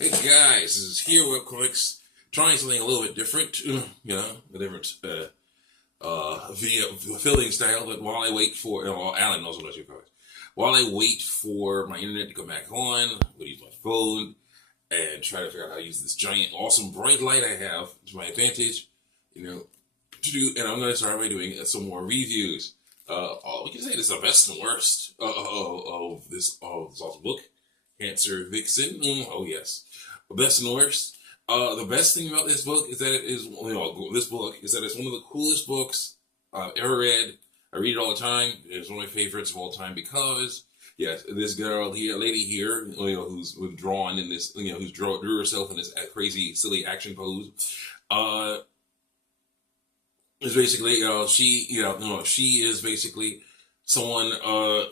Hey guys, this is Hero Webcomics, trying something a little bit different, a different video filming style. But while I wait for, Alan knows what I call it. While I wait for my internet to come back on, I'm gonna use my phone and try to figure out how to use this giant, awesome, bright light I have to my advantage, to do. And I'm gonna start by doing some more reviews. We can say this is the best and worst of this awesome book. Cancer Vixen. Oh yes. Best and worst. The best thing about this book is that it's one of the coolest books I've ever read. I read it all the time. It's one of my favorites of all time because, yes, this lady here, who's drawn in this, who's drew herself in this crazy, silly action pose, is basically, she is basically someone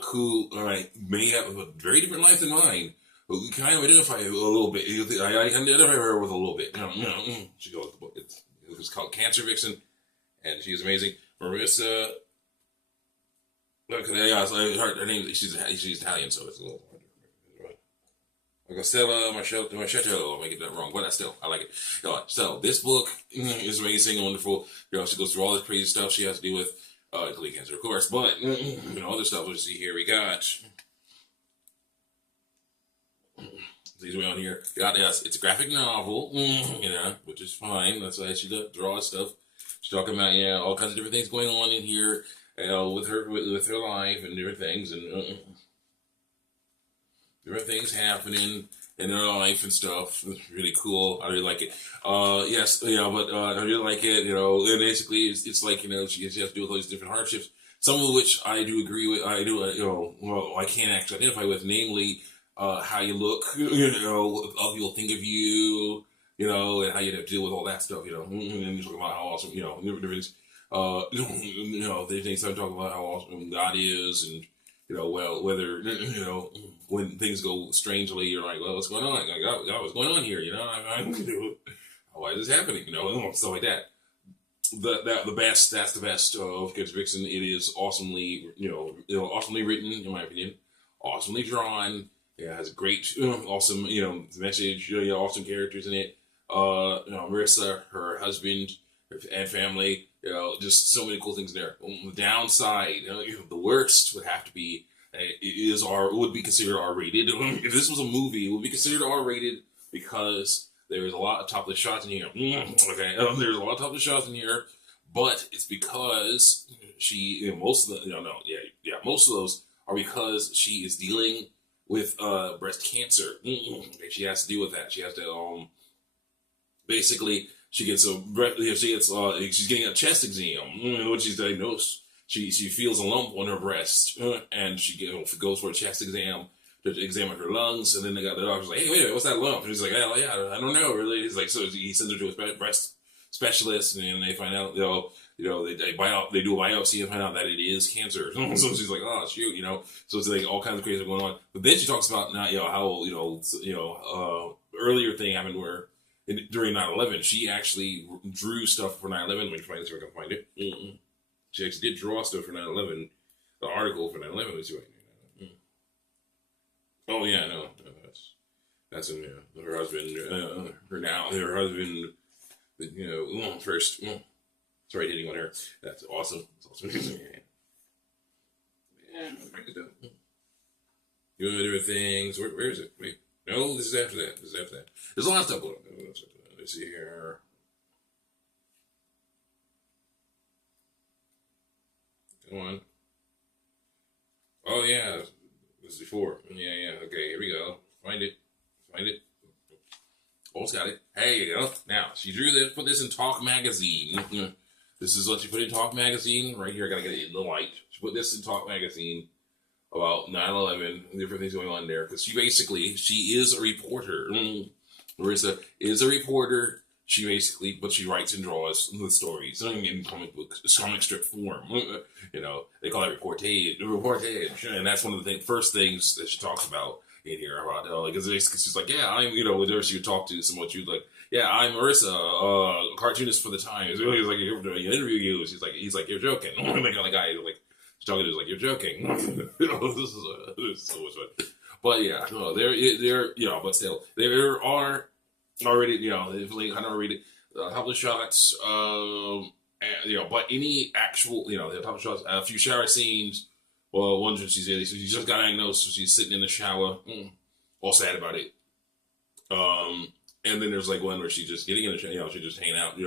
who may have a very different life than mine. But we kind of identify a little bit. I can identify her with a little bit. She goes the book. It was called Cancer Vixen, and she's amazing. Marissa. Her name. She's Italian, so it's a little hard. Like Stella Marchetto. I might get that wrong, but still, I like it. So this book is amazing and wonderful. She goes through all this crazy stuff she has to deal with, including cancer, of course. But other stuff we see here. We got. These way on here. Yes, it's a graphic novel, which is fine. That's why she draws stuff. She's talking about all kinds of different things going on in here, with her life and different things and different things happening in her life and stuff. It's really cool. I really like it. But I really like it. And basically it's like she has to deal with all these different hardships. Some of which I do agree with. I do. I can't actually identify with, namely. How you look, what other people think of you, and how you have to deal with all that stuff, and you're talking about how awesome, different things, they think some talk about how awesome God is, and, whether, when things go strangely, you're like, well, what's going on? God, what's going on here, why is this happening, stuff like that. That's the best of Cancer Vixen. It is awesomely, awesomely written, in my opinion, awesomely drawn. Yeah, it has a great, awesome, message, awesome characters in it. Marissa, her husband, and family, just so many cool things there. The downside, the worst would have to be, would be considered R-rated. If this was a movie, it would be considered R-rated because there's a lot of topless shots in here. Okay, there's a lot of topless shots in here, but it's because she, most of those are because she is dealing with breast cancer. She has to deal with that. She has to basically she gets she's getting a chest exam. When she's diagnosed, she feels a lump on her breast, and she goes for a chest exam to examine her lungs. And then the doctor's like, "Hey, wait, what's that lump?" And she's like, "Yeah, I don't know really." He's like, so he sends her to a breast specialist, and they find out, they do a biopsy and find out that it is cancer. So she's like, oh shoot, So it's like all kinds of crazy going on. But then she talks about how earlier thing happened where during 9/11 she actually drew stuff for 9/11. Let me find this if I can find it. She actually did draw stuff for 9/11. The article for 9/11. Let's see what. Oh yeah, no, that's in her husband. Her husband. First. Sorry, hitting on her. That's awesome. That's awesome. Yeah, break it down. Doing different things. Where is it? Wait. No, this is after that. There's a lot of stuff going on. Let's see here. Come on. Oh, yeah. This is before. Yeah. Okay, here we go. Find it. Almost got it. Hey, now, she drew this, put this in Talk Magazine. This is what she put in Talk Magazine. Right here, I gotta get it in the light. She put this in Talk Magazine about 9/11, different things going on there. Because she is a reporter. Marissa is a reporter. But she writes and draws the stories in comic strip form. They call it reportage. And that's one of the first things that she talks about in here about, because she's like, yeah, I'm, whenever she would talk to someone, she was like, yeah, I'm Marissa, cartoonist for the Times. He's like, you interview you. He's like, you're joking. The kind of guy, like, talking to, like, you're joking. This is so much fun. But yeah, no, but still, there are already, definitely kind of already a couple of shots, but any actual, a couple of shots, a few shower scenes. Well, one she said, she just got diagnosed, so she's sitting in the shower, all sad about it. And then there's like one where she's just getting in the shower, she's just hanging out,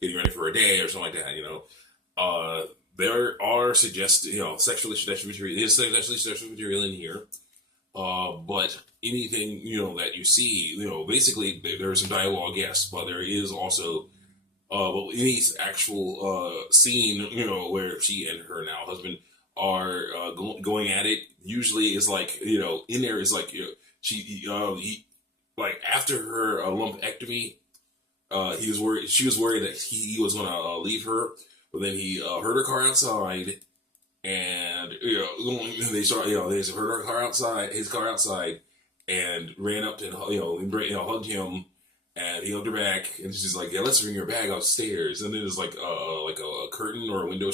getting ready for a day or something like that. There are sexually suggestive material. There's sexually suggestive material in here. But anything, that you see, basically there's some dialogue, yes, but there is also, but any actual scene, where she and her now husband are going at it, usually is like, in there is like, like after her lumpectomy, she was worried that he was going to leave her, but then he heard her car outside. And they start. They heard his car outside, and ran up to hugged him, and he hugged her back, and she's like, "Yeah, let's bring your bag upstairs." And then there's like a curtain or a window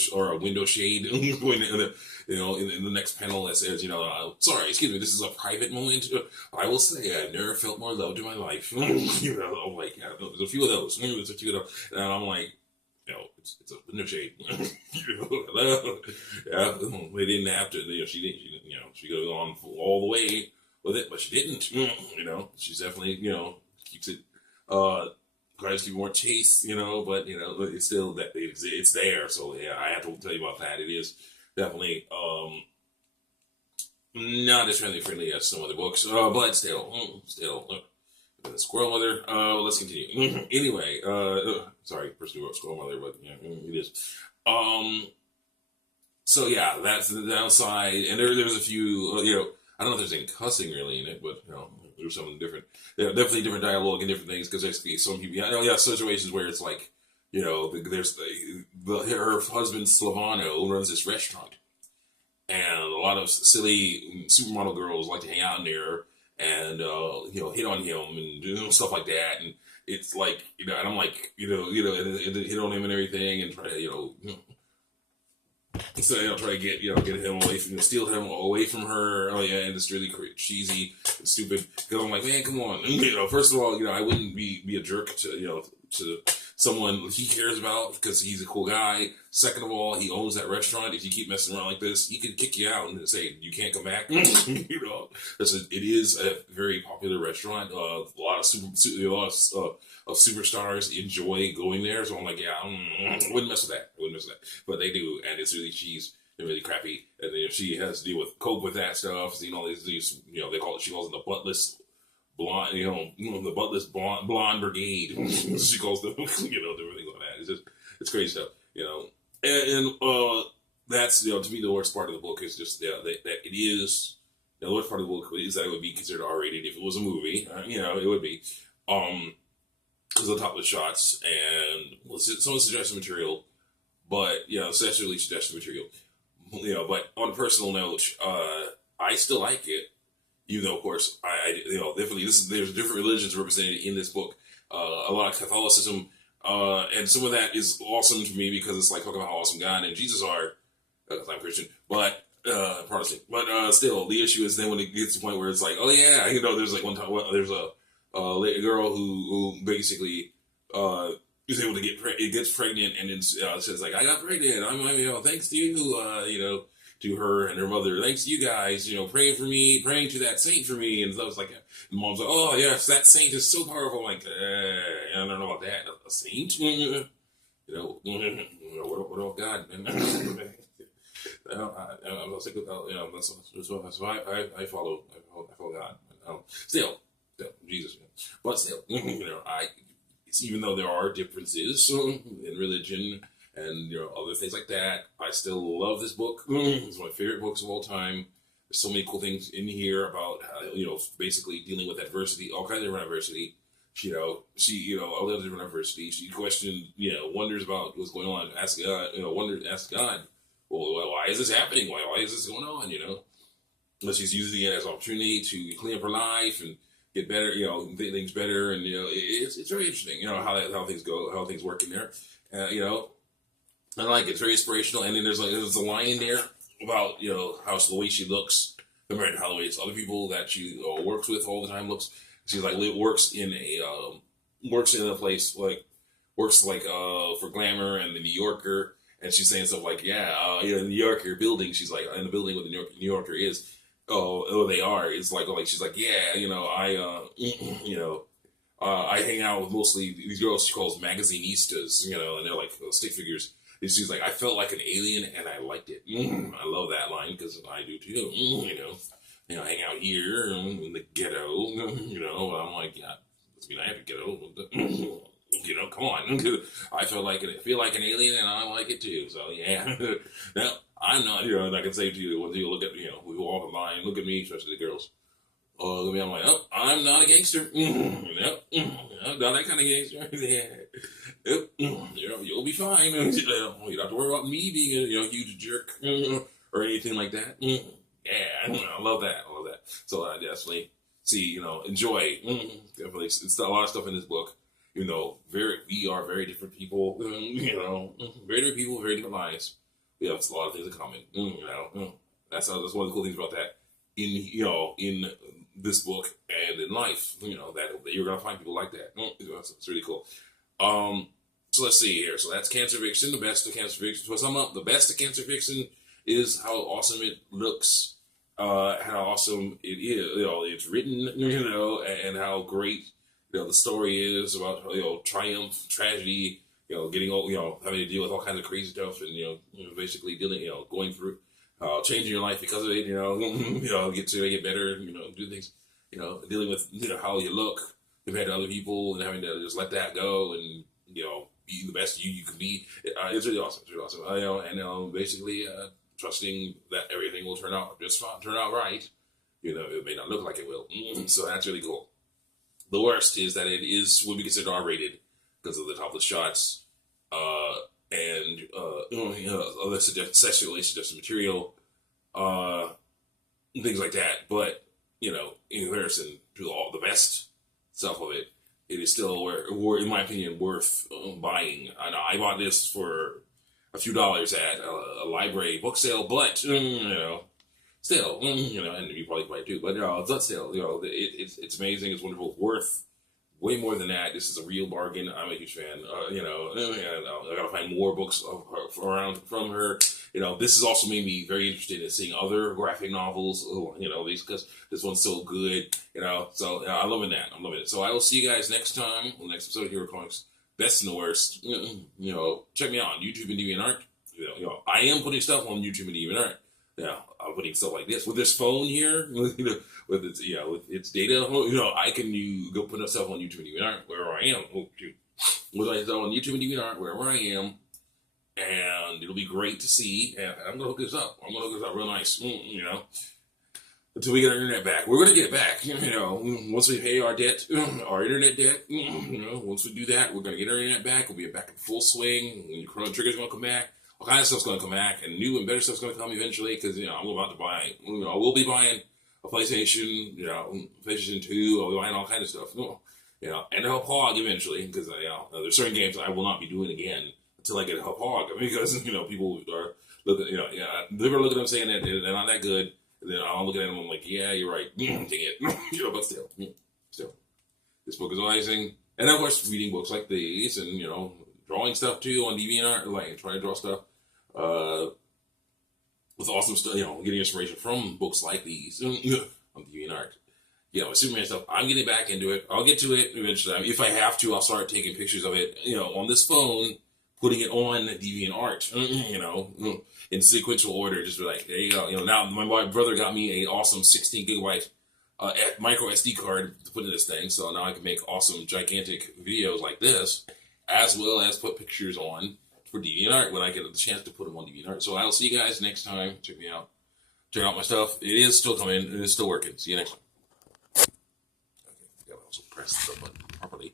shade going in the next panel that says, "Sorry, excuse me, this is a private moment. I will say I've never felt more loved in my life." I'm like, yeah, there's a few of those. There's a few of those, and I'm like. It's a window shade. Hello. Yeah, they didn't have to. She didn't. She could have gone all the way with it, but she didn't. She's definitely keeps it. Tries to keep more chaste. But it's still that it's there. So yeah, I have to tell you about that. It is definitely not as family friendly as some other books, but still. The Squirrel Mother. Let's continue. Anyway, sorry, person who wrote Squirrel Mother, but yeah, it is. So yeah, that's the downside, and there's a few. I don't know if there's any cussing really in it, but there's something different. There are definitely different dialogue and different things because there's some people. Situations where it's like, there's her husband Slavano runs this restaurant, and a lot of silly supermodel girls like to hang out in there. And hit on him and do stuff like that, and it's like and I'm like and hit on him and everything, and try to try to get get him away from steal him away from her. Oh yeah, and it's really cheesy and stupid. Because I'm like, man, come on. First of all, I wouldn't be a jerk to to someone he cares about because he's a cool guy. Second of all, he owns that restaurant. If you keep messing around like this, he could kick you out and say you can't come back. It is a very popular restaurant. A lot of superstars enjoy going there. So I'm like, yeah, I wouldn't mess with that. But they do, and it's really cheese and really crappy. And then she has to cope with that stuff. These they call it. She calls it the buttless blonde, the buttless blonde brigade. She calls them, everything like that. It's crazy stuff, and that's to me the worst part of the book is just that it is the worst part of the book is that it would be considered R-rated if it was a movie. It would be because of the topless shots and some suggestive material, but sexually suggestive material. But on a personal note, I still like it. Even though, of course, I definitely there's different religions represented in this book. A lot of Catholicism, and some of that is awesome to me because it's like talking about how awesome God and Jesus are. I'm Christian, but Protestant. But still, the issue is then when it gets to the point where it's like, oh yeah, there's like one time there's a girl who basically is able to gets pregnant and then says like, I got pregnant. I'm thanks to you, to her and her mother, thanks to you guys, praying for me, praying to that saint for me, and stuff like that. And mom's like, oh yes, that saint is so powerful. I'm like, I don't know about that. A saint, what about God? I'm sick of that's why I follow God. Still, Jesus, but still, even though there are differences in religion. And other things like that. I still love this book. It's one of my favorite books of all time. There's so many cool things in here about how, basically dealing with adversity, all kinds of different adversity. She all the different adversity. She questioned, wonders about what's going on. Ask God, ask God, well, why is this happening? Why is this going on? But she's using it as an opportunity to clean up her life and get better, think things better, and it's very interesting, how things go, how things work in there, I like it. It's very inspirational, and then there's a line in there about how the way she looks, compared to how the way other people that she works with all the time looks. She's like works in a place like works like for Glamour and the New Yorker, and she's saying stuff like, yeah, you know, the New Yorker building. She's like in the building where the New Yorker is. They are. It's like she's like, yeah, you know, I hang out with mostly these girls she calls magazinistas, you know, and they're like stick figures. And she's like, I felt like an alien and I liked it. I love that line because I do too. You know, hang out here in the ghetto. You know, I'm like, yeah, doesn't mean I have a ghetto. You know, come on. I feel like an alien and I like it too. So yeah. Now I'm not, you know, and I can say to you when you look at, you know, we walk online, look at me, especially the girls. I'm like, oh, I'm not a gangster. Nope. I'm not that kind of gangster. Yeah. Yep. You'll be fine. You don't have to worry about me being a huge jerk or anything like that. Yeah, I love that. I love that. So I definitely enjoy. Definitely, it's a lot of stuff in this book. You know, we are very different people. Very different people, very different lives. We have a lot of things in common. That's one of the cool things about that. In this book and in life, that you're gonna find people like that. It's really cool. So let's see here. So that's Cancer Vixen, the best of Cancer Vixen. So sum up, the best of Cancer Vixen is how awesome it looks, how awesome it is. It's written, and how great the story is about triumph, tragedy, getting having to deal with all kinds of crazy stuff, and basically dealing, going through. Changing your life because of it, get to make it better, do things, dealing with, how you look compared to other people and having to just let that go and, be the best you can be. It's really awesome. It's really awesome. And basically trusting that everything will turn out just fine, turn out right. It may not look like it will. So that's really cool. The worst is that it will be considered R-rated because of the topless shots. And other sexually suggestive material, things like that. But in comparison to all the best stuff of it, it is still, in my opinion, worth buying. I bought this for a few dollars at a library book sale, but still, and you probably buy it too. But still, it's amazing. It's wonderful. Worth. Way more than that. This is a real bargain. I'm a huge fan. And I gotta find more books from her. This has also made me very interested in seeing other graphic novels. These because this one's so good. So I'm loving that. I'm loving it. So I will see you guys next time on the next episode of Hero Comics Best and the Worst. Check me out on YouTube and DeviantArt. I am putting stuff on YouTube and DeviantArt. I'm putting stuff like this with this phone here, with its data. I can go put stuff on YouTube and DeviantArt wherever I am. With stuff on YouTube and DeviantArt wherever I am, and it'll be great to see. And I'm gonna hook this up. I'm gonna hook this up real nice. Until we get our internet back, we're gonna get it back. Once we pay our debt, our internet debt. Once we do that, we're gonna get our internet back. We'll be back in full swing. Chrono Trigger's gonna come back. All kinds of stuff's going to come back, and new and better stuff's going to come eventually, because, I'm about to buy, I will be buying a PlayStation, PlayStation 2, I'll be buying all kinds of stuff, and a Hog eventually, because, there's certain games I will not be doing again until I get a Hog, because, people are looking, they're looking at them saying that they're not that good, and then I'll look at them, I'm like, yeah, you're right, dang it, but still, this book is amazing, and of course, reading books like these, and, drawing stuff too on DeviantArt, like trying to draw stuff with awesome stuff, getting inspiration from books like these on DeviantArt. With Superman stuff, I'm getting back into it. I'll get to it eventually. If I have to, I'll start taking pictures of it, on this phone, putting it on DeviantArt, in sequential order. Just be like, there you go. Now my brother got me a awesome 16 gigabyte micro SD card to put in this thing, so now I can make awesome gigantic videos like this, as well as put pictures on for DeviantArt when I get the chance to put them on DeviantArt. So I'll see you guys next time. Check me out. Check out my stuff. It is still coming. It is still working. See you next time. Okay, I gotta also press the button properly.